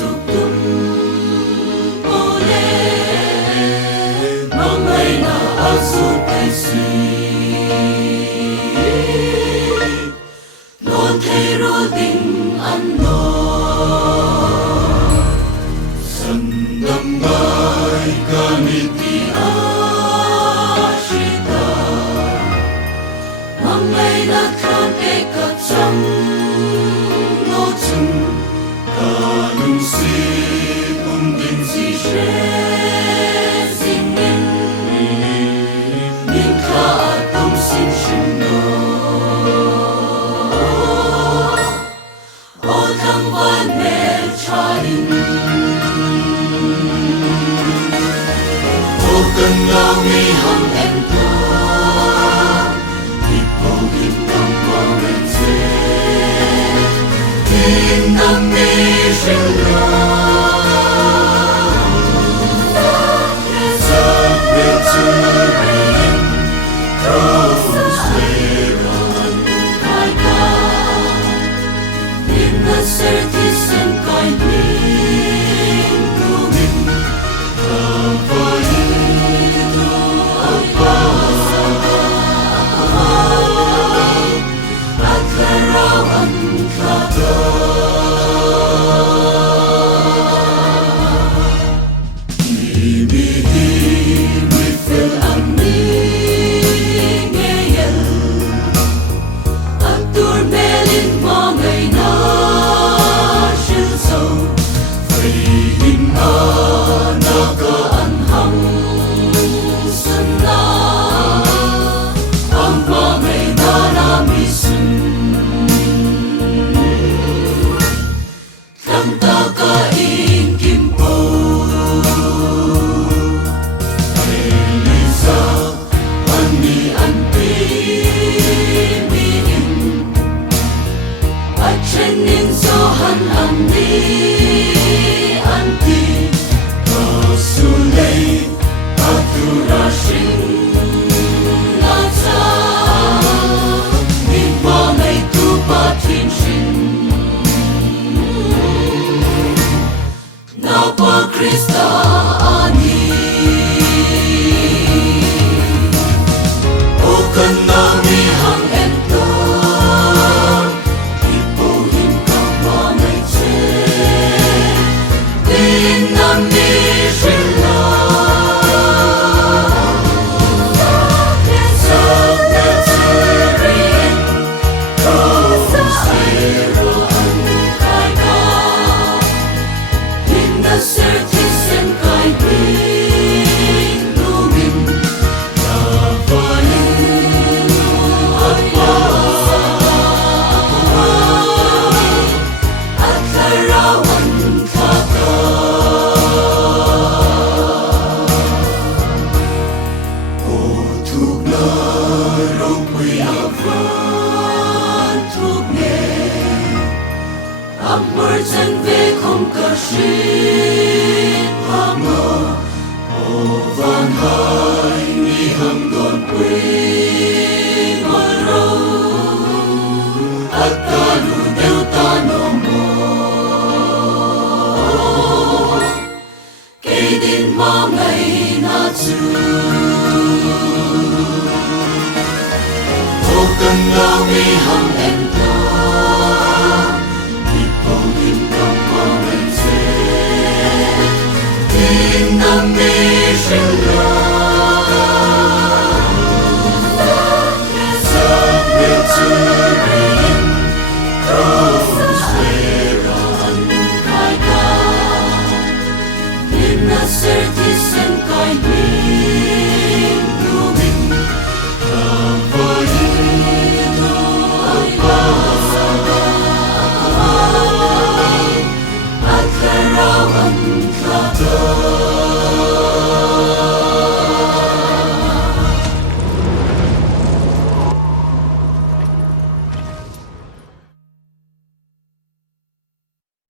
sugdum ole mangai na azul pesi non thero ding anno sandam bai kaniti ashita mangai na trumpet ka cham no chung kanung si kundin si she singin min ka atum sin shin no o thang van mel chain o kan nao mi hang em ta in the mission submit to him, cross whereon my God, in the certis and kindling blooming, at Karawan Kata. Krista ani o kan na mi hang en to ipo him ka ma mai che din na mi shila so that in so zero I got in the certain words and ve không cả shit hamo o van hai ni hang don quê